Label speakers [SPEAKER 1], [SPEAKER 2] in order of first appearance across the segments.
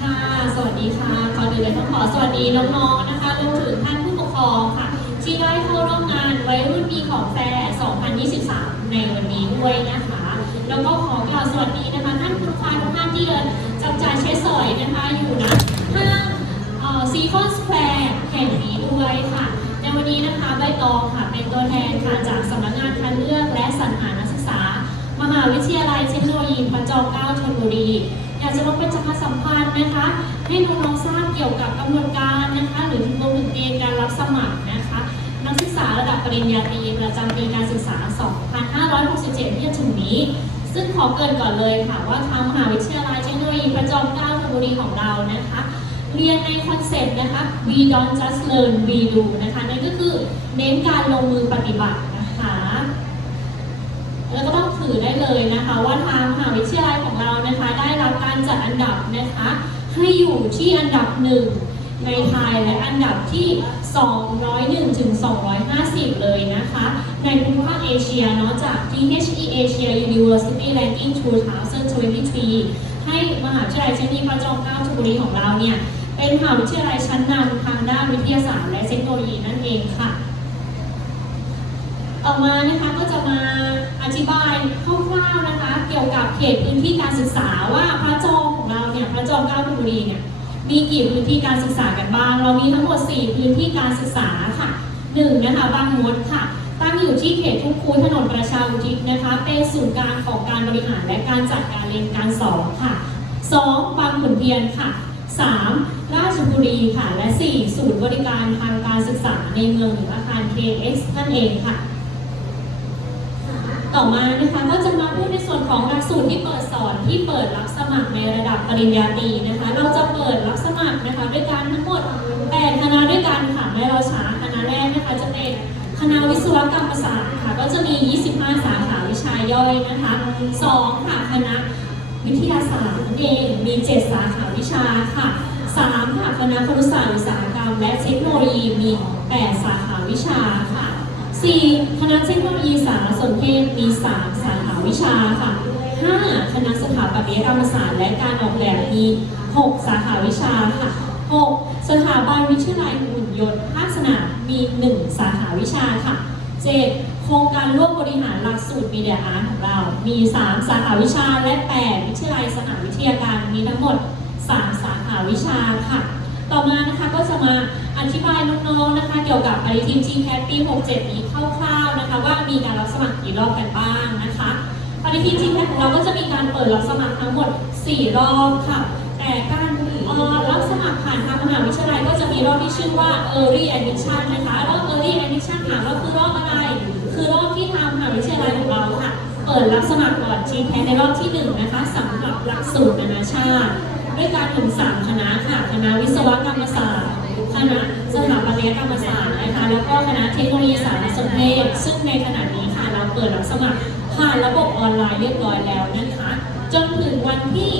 [SPEAKER 1] ค่ะ สวัสดีค่ะก่อนอื่นเลยต้องขอสวัสดีน้องๆนะคะรวมถึงท่านผู้ปกครองค่ะ ที่ได้เข้าร่วมงานวัยรุ่นปีของแฟร์ 2023 ในวันนี้ด้วยนะคะ แล้วก็ขอกล่าวสวัสดีนะคะท่านคุณลูกค้าทุกท่านที่เดินจับจ่ายใช้สอยนะคะ อยู่นะห้างซีคอนสแควร์แห่งนี้ด้วยค่ะ ในวันนี้นะคะใบตองค่ะเป็นตัวแทนค่ะจากสำนักงานคัดเลือกและสรรหานักศึกษา มหาวิทยาลัยเทคโนโลยีพระจอมเกล้าธนบุรี อยากจะมาประชาสัมพันธ์นะคะ ให้น้องๆทราบเกี่ยวกับกำหนการนะคะ หรือรวมถึงเกณฑ์การรับสมัครนะคะ นักศึกษาระดับปริญญาตรีประจำปีการศึกษา 2567 ที่จะถึงนี้ ซึ่งขอเกินก่อนเลยค่ะว่าทางมหาวิทยาลัยเทคโนโลยีประจอมเกล้าธนบุรีของเรานะคะ เรียนในคอนเซ็ปต์นะคะ we don't just learn we do นะคะนั่นก็คือเน้นการลงมือปฏิบัตินะคะ แล้วก็ต้อง ถือได้เลยนะคะ ว่าทางมหาวิทยาลัยของเรานะคะ ได้รับการจัดอันดับนะคะให้อยู่ที่อันดับหนึ่งในไทยและอันดับที่ 201ถึง250 เลยนะคะ ในภูมิภาคเอเชียเนาะจาก THE Asia University Ranking 2023 ให้มหาวิทยาลัยเทคโนโลยีพระจอมเกล้าธนบุรีของเราเนี่ย เป็นมหาวิทยาลัยชั้นนำทางด้านวิทยาศาสตร์และเทคโนโลยีนั่นเองค่ะ ต่อมานะคะก็จะมาอธิบายคร่าวๆนะคะ เกี่ยวกับเขตพื้นที่การศึกษาว่าพระจอมของเราเนี่ยพระจอมเกล้าธนบุรีเนี่ยมีกี่พื้นที่การศึกษากันบ้าง เรามีทั้งหมด 4 พื้นที่การศึกษาค่ะหนึ่งนะคะบางมดค่ะ ตั้งอยู่ที่เขตทุ่งคูถนนประชาอุทิศนะคะ เป็นศูนย์กลางของการบริหารและการจัดการเรียนการสอนค่ะ 2. บางขุนเทียนค่ะ 3. ราชบุรีค่ะ และ 4. ศูนย์บริการทางการศึกษาในเมืองหรืออาคาร KX นั่นเองค่ะ ต่อมานะคะก็จะมาพูดในส่วนของหลักสูตรที่เปิดสอนที่เปิดรับสมัครในระดับปริญญาตรีนะคะ เราจะเปิดรับสมัครนะคะด้วยกันทั้งหมด8คณะด้วยกันค่ะไม่รอช้าคณะแรกนะคะจะเป็นคณะวิศวกรรมศาสตร์ค่ะก็จะมี 25 สาขาวิชาย่อยนะคะ2ค่ะคณะวิทยาศาสตร์นั่นเองมี 7 สาขาวิชาค่ะ3ค่ะคณะครุศาสตร์อุตสาหกรรม และเทคโนโลยีมี 8 สาขาวิชาค่ะ 4. คณะเทคโนโลยีสารสนเทศมี 3 สาขาวิชาค่ะ 5. คณะสถาปัตยกรรมศาสตร์และการออกแบบมี 6 สาขาวิชาค่ะ 6. สถาบันวิทยาลัยหุ่นยนต์ภาคสนามมี 1 สาขาวิชาค่ะ 7. โครงการร่วมบริหารหลักสูตรมีเดียอาร์ของเรา มี 3 สาขาวิชาและ 8 วิทยาลัยสหวิทยาการมีทั้งหมด 3 สาขาวิชาค่ะ ต่อมานะคะก็จะมาอธิบายน้องๆนะคะ เกี่ยวกับปฏิทิน GCAT ปี 67 นี้คร่าวๆนะคะ ว่ามีการรับสมัครกี่รอบกันบ้างนะคะปฏิทิน GCAT ของเราก็จะมีการเปิดรับสมัครทั้งหมด 4 รอบค่ะ แต่การรับสมัครผ่านทางมหาวิทยาลัยก็จะมีรอบที่ชื่อว่า Early Admission นะคะรอบ Early Admission ถามว่าคือรอบอะไร คือรอบที่ทางมหาวิทยาลัยของเราค่ะ เปิดรับสมัครก่อน GCAT ในรอบที่1นะคะสำหรับหลักสูตรนานาชาติ ด้วยการถึง3คณะค่ะคณะวิศวกรรมศาสตร์คณะสถาปัตยกรรมศาสตร์นะคะ แล้วก็คณะเทคโนโลยีสารสนเทศซึ่งในขณะนี้ค่ะเราเปิดรับสมัครผ่านระบบออนไลน์เรียบร้อยแล้วนะคะจนถึงวันที่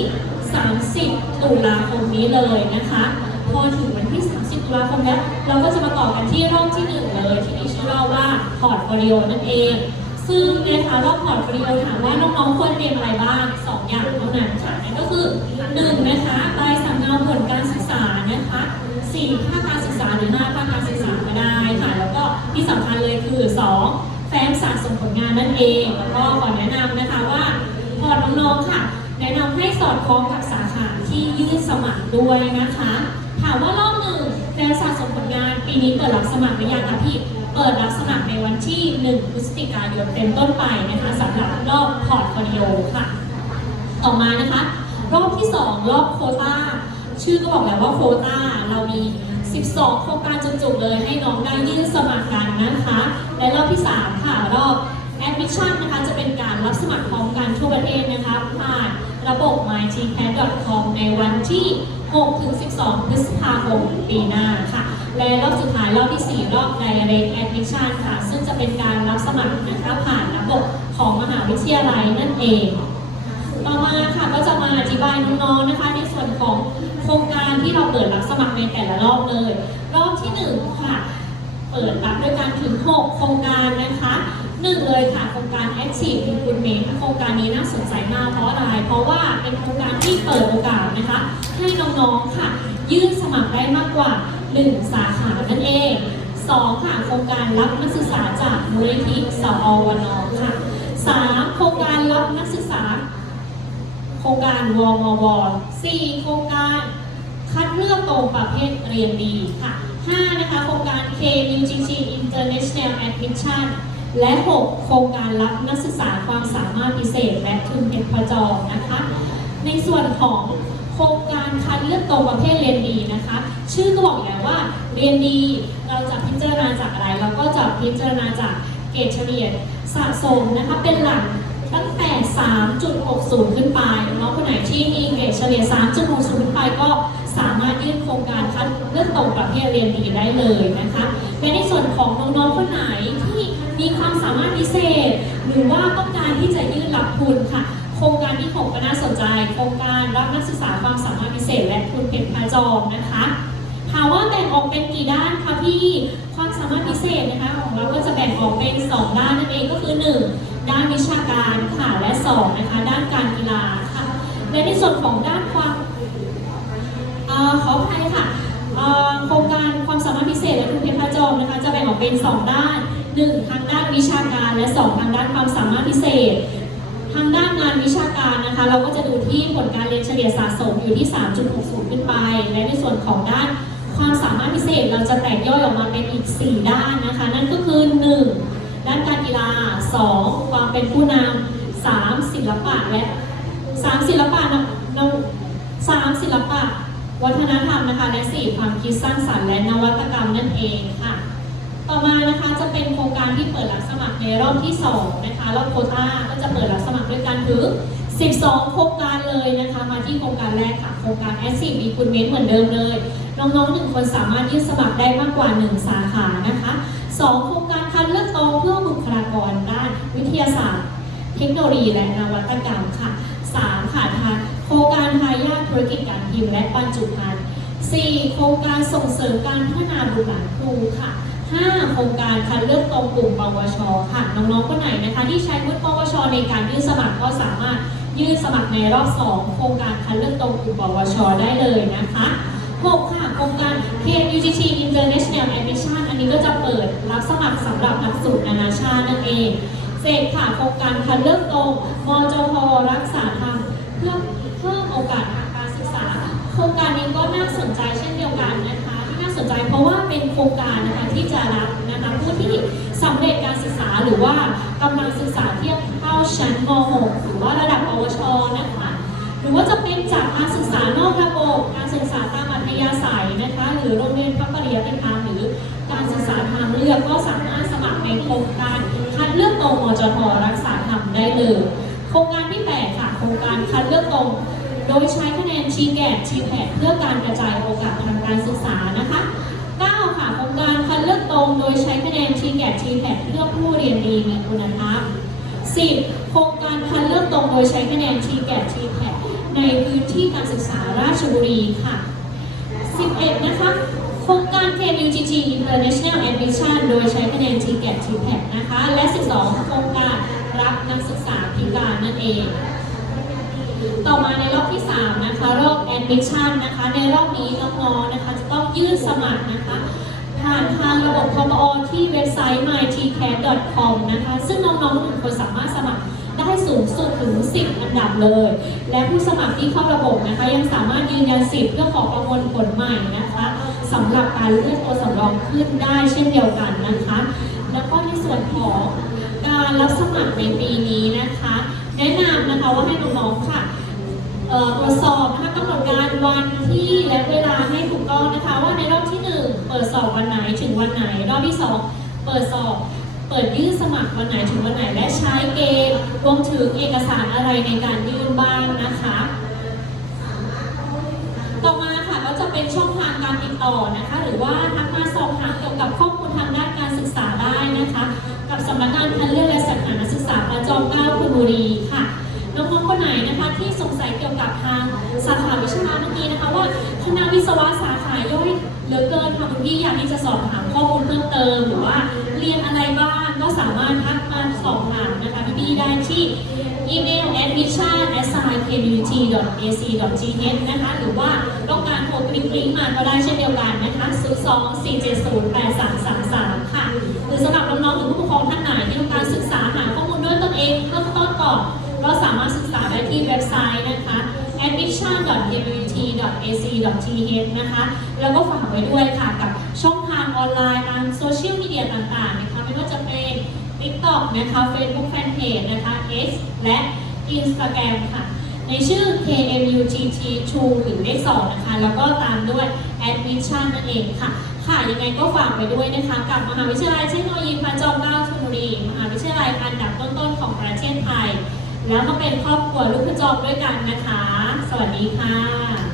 [SPEAKER 1] 30 ตุลาคมนี้เลยนะคะ พอถึงวันที่ 30 ตุลาคมแล้ว เราก็จะมาต่อกันที่รอบที่หนึ่งเลย ที่มีชื่อรอบว่าพอร์ตโฟลิโอนั่นเอง ซึ่งนะคะรอบพอร์ตโฟลิโอถามว่าน้องๆควรเตรียมอะไรบ้าง 2 อย่างเท่านั้นค่ะนั่นก็คือ1นะคะใบสำเนาผลการศึกษานะคะ4ภาคการศึกษาหรือ5ภาคการศึกษาก็ได้ค่ะ แล้วก็ที่สำคัญเลยคือ 2 แฟ้มสะสมผลงานนั่นเองแล้วก็ขอแนะนำนะคะว่าพอร์ตน้องๆค่ะ แนะนำให้สอดคล้องกับสาขาที่ยื่นสมัครด้วยนะคะ ถามว่ารอบ แฟ้มสะสมผลงานปีนี้เปิดรับสมัครหรือยังคะพี่เปิดรับสมัครในวันที่ 1 พฤศจิกายนเป็นต้นไปนะคะสำหรับรอบพอร์ตโฟลิโอค่ะ ต่อมานะคะ รอบที่ 2 รอบโคตาชื่อก็บอกแล้วว่าโคตาเรามี 12 โครงการจุกๆเลยให้น้องได้ยื่นสมัครกันนะคะ และรอบที่ 3 ค่ะ รอบ admission นะคะจะเป็นการรับสมัครพร้อมกันทั่วประเทศนะคะผ่านระบบ mytcat.com ในวันที่ 6ถึง12 พฤษภาคมปีหน้าค่ะ และรอบสุดท้ายรอบที่ 4 รอบ direct admission ค่ะ ซึ่งจะเป็นการรับสมัครนะคะผ่านระบบของมหาวิทยาลัยนั่นเอง ต่อมาค่ะก็จะมาอธิบายน้องๆนะคะ ในส่วนของโครงการที่เราเปิดรับสมัครในแต่ละรอบเลย รอบที่หนึ่งค่ะ เปิดรับด้วยกันถึง 6 โครงการนะคะ หนึ่งเลยค่ะโครงการ Active Recruitment โครงการนี้น่าสนใจมากเพราะอะไร เพราะว่าเป็นโครงการที่เปิดโอกาสนะคะ ให้น้องๆค่ะ ยื่นสมัครได้มากกว่า 1 สาขานั่นเอง 2 ค่ะโครงการรับนักศึกษาจากมูลนิธิสอวนค่ะ 3. โครงการรับนักศึกษา โครงการวมว 4. โครงการคัดเลือกตรงประเภทเรียนดีค่ะ 5. นะคะโครงการ KUGG International Admission และ 6 โครงการรับนักศึกษาความสามารถพิเศษ และทุนเป็นพจองนะคะ ในส่วนของโครงการคัดเลือกตรงประเภทเรียนดีนะคะ ชื่อก็บอกอยู่แล้วว่าเรียนดีเราจะพิจารณาจากอะไร เราก็จะพิจารณาจากเกรดเฉลี่ยสะสมนะคะเป็นหลักตั้งแต่ 3.60 ขึ้นไปน้องคนไหนที่มีเกรดเฉลี่ย 3.60 ขึ้นไปก็สามารถยื่นโครงการคัดเลือกตรงประเภทเรียนดีได้เลยนะคะและในส่วนของน้องๆคนไหน มีความสามารถพิเศษ หรือว่าต้องการที่จะยื่นรับทุนค่ะ โครงการที่ 6 ก็น่าสนใจ โครงการรับนักศึกษาความสามารถพิเศษ และทุนเป็นพาจอมนะคะถามว่าแบ่งออกเป็นกี่ด้านคะพี่ ความสามารถพิเศษนะคะของเราก็จะแบ่งออกเป็น 2 ด้านนั่นเองก็คือ 1 ด้านวิชาการค่ะ และ2นะคะด้านการกีฬาค่ะ และในส่วนของด้านความออขออภัยค่ะโครงการความสามารถพิเศษและทุนเป็นพาจอมนะคะ จะแบ่งออกเป็น 2 ด้าน 1 ทางด้านวิชาการและ 2 ทางด้านความสามารถพิเศษ ทางด้านงานวิชาการนะคะ เราก็จะดูที่ผลการเรียนเฉลี่ยสะสมอยู่ที่ 3.60 ขึ้นไป และในส่วนของด้านความสามารถพิเศษเราจะแตกย่อยออกมาเป็นอีก 4 ด้านนะคะ นั่นก็คือ 1. ด้านการกีฬา 2. ความเป็นผู้นำ 3. ศิลปะและ 3. ศิลปะนนสามศิลปะ วัฒนธรรมนะคะและ 4. ความคิดสร้างสรรค์และนวัตกรรมนั่นเองค่ะ มานะคะจะเป็นโครงการที่เปิดรับสมัครในรอบที่2นะคะรอบโคต้าก็จะเปิดรับสมัครด้วยกันถึง 12 โครงการเลยนะคะ มาที่โครงการแรกค่ะ โครงการ s อ b คุณเมนเหมือนเดิมเลย น้องๆหนึ่งคนสามารถยื่นสมัครได้มากกว่า 1 สาขานะคะ2โครงการคัดเลือกตรงเพื่อบุคลากรด้านวิทยาศาสตร์ เทคโนโลยีและนวัตกรรมค่ะ 3. ค่ะทางโครงการทายาทธุรกิจการพิมพ์และบรรจุภัณฑ์ 4. โครงการส่งเสริมการพัฒนาบุคลากรครูค่ะ 5. โครงการคัดเลือกตรงกลุ่มปวช ค่ะ น้องๆคนไหนนะคะ ที่ใช้วุฒิปวช ในการยื่นสมัครก็สามารถยื่นสมัครในรอบ 2 โครงการคัดเลือกตรงกลุ่มปวช ได้เลยนะคะ 6. ค่ะ โครงการ KUGT International Admission อันนี้ก็จะเปิดรับสมัครสำหรับหลักสูตรนานาชาตินั่นเองเศษค่ะ โครงการคัดเลือกตรงมจพรักษาธรรมเพื่อเพิ่มโอกาส นใจ เพราะว่าเป็นโครงการนะคะที่จะรับนะคะผู้ที่สำเร็จการศึกษาหรือว่ากำลังศึกษาเทียบเท่าชั้นม .6 หรือว่าระดับปวชนะคะหรือว่าจะเป็นจากการศึกษานอกระบบการศึกษาตามอัธยาศัยนะคะหรือโรงเรียนพระปริยติธรรมหรือการศึกษาทางเลือกก็สามารถสมัครในโครงการคัดเลือกตรงมจทรักษาธรรมได้เลยโครงการที่8ค่ะโครงการคัดเลือกตรง โดยใช้คะแนนชีแกดชีแพดเพื่อการกระจายโอกาสทางการศึกษานะคะ9ค่ะโครงการคัดเลือกตรงโดยใช้คะแนนชีแกดชีแพดเพื่อผู้เรียนดีมีคุณภาพ 10. โครงการคัดเลือกตรงโดยใช้คะแนน t ีแก t แพในพื้นที่การศึกษาราชบุรีค่ะ 11. นะคะโครงการ KUGT International Admission โดยใช้คะแนน t ีแก t แพนะคะ และ 12. โครงการรับนักศึกษาพิการนั่นเอง ต่อมาในรอบที่ 3 นะคะ รอบ admission นะคะ ในรอบนี้น้องๆนะคะ จะต้องยื่นสมัครนะคะ ผ่านทางระบบทบอที่เว็บไซต์ mytcat.com นะคะ ซึ่งน้องๆหนึ่งคนสามารถสมัครได้สูงสุดถึง 10 อันดับเลย และผู้สมัครที่เข้าระบบนะคะ ยังสามารถยืนยันสิทธิ์เพื่อขอประมวลผลใหม่นะคะสำหรับการเลือนตัวสำรองขึ้นได้เช่นเดียวกันนะคะ แล้วก็ในส่วนของการรับสมัครในปีนี้นะคะ แนะนำนะคะว่าให้น้องๆค่ะ ตรวจสอบนะคะกำหนดการวันที่และเวลาให้ถูกต้องนะคะ ว่าในรอบที่ 1 เปิดสอบวันไหนถึงวันไหน รอบที่ 2 เปิดสอบเปิดยื่นสมัครวันไหนถึงวันไหนและใช้เกณฑ์รวมถึงเอกสารอะไรในการยื่นบ้างนะคะ ต่อมาค่ะก็จะเป็นช่องทางการติดต่อนะคะ หรือว่าทักมาสอบถามเกี่ยวกับข้อมูลทางด้านการศึกษาได้นะคะ กับสำนักงานคัดเลือกและสรรหานศึกษาประจอมเกล้าธนบุรีค่ะ คนไหนนะคะที่สงสัยเกี่ยวกับทางสาขาวิชาเมื่อกี้นะคะว่าคณะวิศวะสาขาย่อยเหลือเกินค่ะคุณพี่อยากที่จะสอบถามข้อมูลเพิ่มเติมหรือว่าเรียนอะไรบ้างก็สามารถทักมาสอบถามนะคะพี่ๆได้ที่อีเมล admission kut.ac.th นะคะหรือว่าต้องการโทรคลิกลิงก์มาก็ได้เช่นเดียวกันนะคะ 02-470-8333 admission.kut.ac.th นะคะ แล้วก็ฝากไว้ด้วยค่ะกับช่องทางออนไลน์ทางโซเชียลมีเดียต่างๆนะคะไม่ว่าจะเป็น TikTok นะคะ Facebook Fanpage นะคะ X และ Instagram ค่ะ ในชื่อ KMUTT True หรือเลข2นะคะ แล้วก็ตามด้วย Admission นั่นเองค่ะ ค่ะ ยังไงก็ฝากไปด้วยนะคะ กับมหาวิทยาลัยเทคโนโลยีพระจอมเกล้าธนบุรี มหาวิทยาลัยอันดับต้นๆของประเทศไทย แล้วมาเป็นครอบครัวลูกพระจอมด้วยกันนะคะ สวัสดีค่ะ